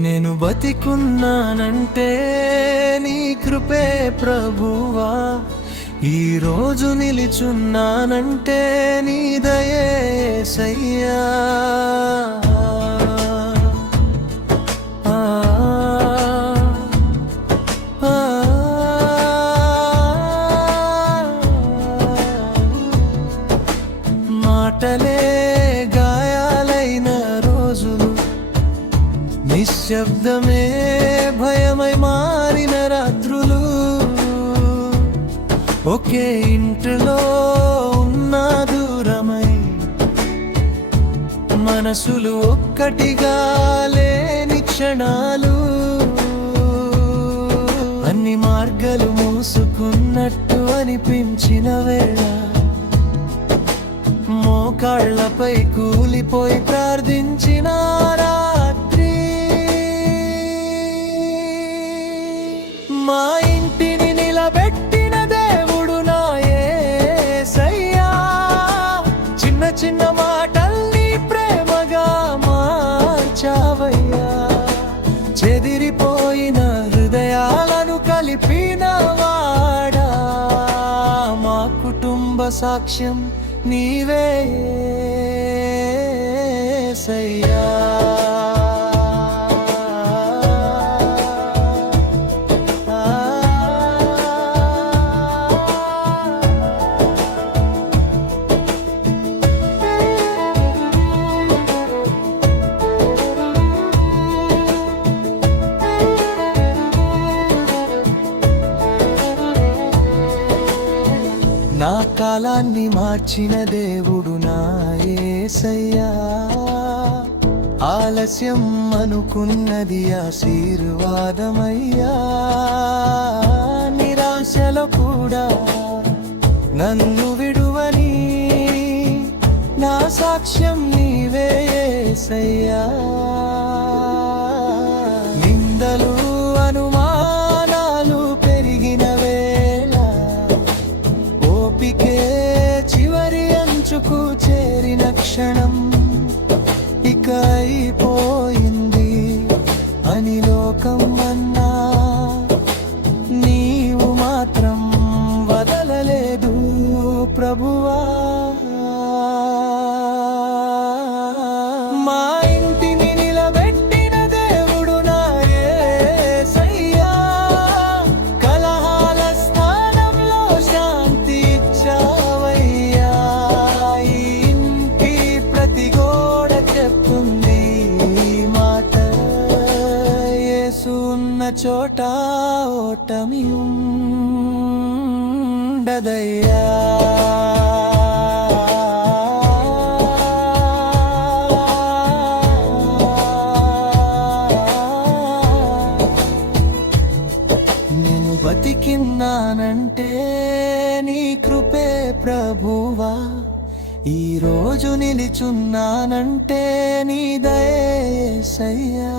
నేను బతికున్నానంటే నీ కృపే ప్రభువా, ఈ రోజు నిలిచున్నానంటే నీ దయే యేసయ్యా. మాటలే గాయాలైన రోజులు, నిశ్శబ్దమే భయమై మారిన రాత్రులు, ఒకే ఇంటిలో ఉన్న దూరమై మనసులు ఒక్కటిగా లేని క్షణాలు, అన్ని మార్గాలు మూసుకున్నట్టు అనిపించిన వేళ మోకాళ్లపై కూలిపోయి ప్రార్థించిన రాత్రి, మా ఇంటిని నిలబెట్టిన దేవుడు నా యేసయ్యా. చిన్న చిన్న మాటల్ని ప్రేమగా మార్చావయ్యా, చెదిరిపోయిన హృదయాలను కలిపిన వాడా. మా కుటుంబ సాక్ష్యం నీవే యేసయ్యా. నా కాలాన్ని మార్చిన దేవుడు నా యేసయ్యా. ఆలస్యం అనుకున్నది ఆశీర్వాదమయ్యా. నిరాశలో కూడా నన్ను విడువని నా సాక్ష్యం నీవే యేసయ్యా. నిందలు అనుమానాలు పెరిగిన వేళ ఓపికే చివరి అంచుకు చేరిన క్షణం, ఇక అయిపోయింది అని లోకం అన్నా నీవు మాత్రం వదలలేదు ప్రభువా. మా ఇంటిని నిలబెట్టిన దేవుడు నా యేసయ్యా. కలహాల స్థానంలో శాంతి ఇచ్చావయ్యా. ఈ ఇంటి ప్రతి గోడ చెప్తుంది మాట, యేసు ఉన్న చోట ఓటమి ఉండదయ్యా. నేను బతికిన్నానంటే నీ కృపే ప్రభువా, ఈ రోజు నిలిచున్నానంటే నీ దయే యేసయ్యా.